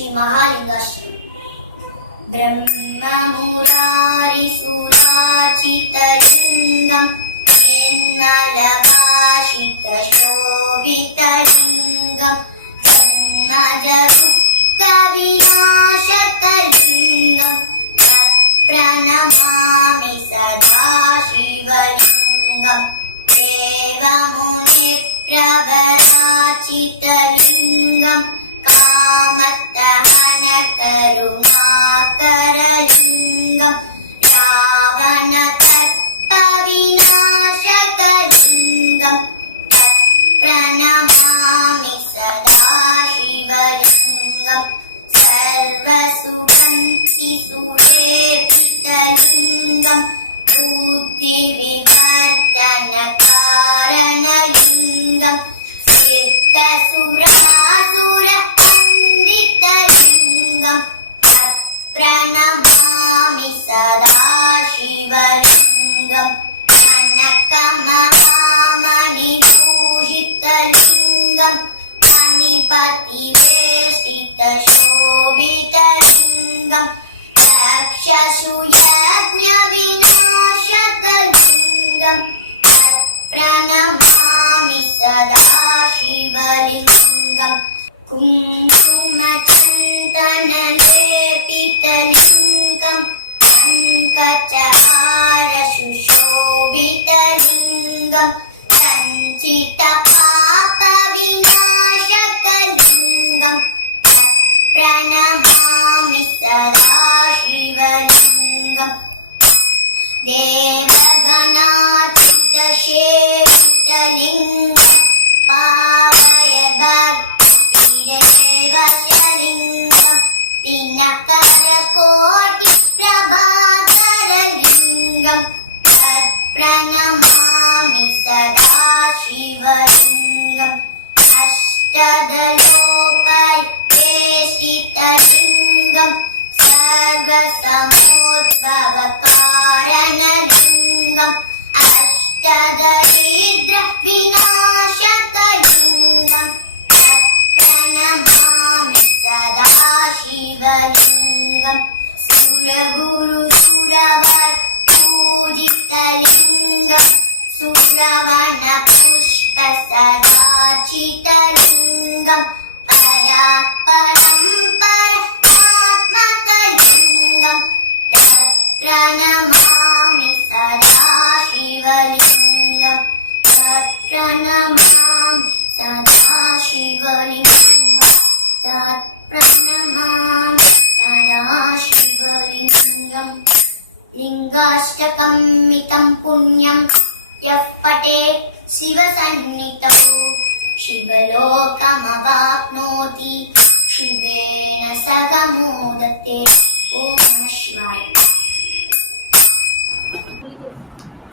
श्री महालिंगाश्रम ब्रह्ममुरारिसुराचितलिङ्गं येन्नलभाषितशोभितलिङ्गं जन्मजदुःखविनाशकलिङ्गं तत्प्रणमामि सदा शिवलिङ्गं देवमुनिप्रवराचितलिङ्गं कामत्तहनकरुणाकरलिङ्गं रावणतर्पविनाशकलिङ्गं तत्प्रणमामि सदा शिवलिङ्गं सर्वसुगन्धिसुलेपितलिङ्गं बुद्धिविवर्धनकारणलिङ्गं सिद्धसुरासुरवन्दितलिङ्गं तत्प्रणमामि सदा शिवलिङ्गं कनकमहामणिपूजितलिङ्गं मणिपतिवेष्टितशोभितलिङ्गं रक्षसुयज्ञविनाशकलिङ्गं तत्प्रणमामि सदा शिवलिङ्गं कुङ्कुमचन्दनलेपितलिङ्गं पङ्कजहारसुशोभितलिङ्गं सञ्चितपापविनाशकलिङ्गं तत्प्रणमामि सदा शिवलिङ्गं देवगणातीतसेवितलिङ्गं पावयद्भक्तिरेवशलिङ्गं दिनकरकोटिप्रभाकरलिङ्गं तत्प्रणमामि सदा शिवलिङ्गम् अष्टदलोकैकेशितलिङ्गं सर्वसमोद्भवकारणलिङ्गम् अष्टदरिद्रविनाशकलिङ्गं तत्प्रणमामि सदा शिवलिङ्गं सुरगुरुसुरवर्पूजितलिङ्गं सुरवनपुष्पसदाचितलिङ्गं परात्मकलिङ्गं तत्प्रणमामि सदा शिवलिङ्गं तत्प्रणमामि सदा शिवलिङ्गं तत्प्रणमामि सदा शिवलिङ्गं लिङ्गाष्टकं मितं पुण्यं यः पठेत् शिवसन्निधौ शिवलोकमवाप्नोति शिवेन सह मोदते। ॐ नमः शिवाय।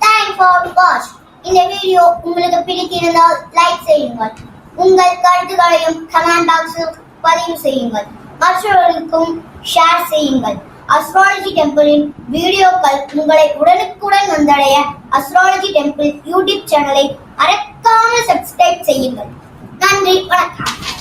Thanks for watching. இந்த வீடியோ உங்களுக்கு பிடித்திருந்தால் லைக் செய்யுங்கள். உங்கள் கருத்துக்களையும் கமெண்ட் பாக்ஸில் பதிவு செய்யுங்கள். மற்றவர்களுக்கும் ஷேர் செய்யுங்கள். அஸ்ட்ராலஜி டெம்பிளின் வீடியோக்கள் உங்களை உடனுக்குடன் வந்தடைய அஸ்ட்ராலஜி டெம்பிள் யூடியூப் சேனலை மறக்காமல் சப்ஸ்கிரைப் செய்யுங்கள். நன்றி, வணக்கம்.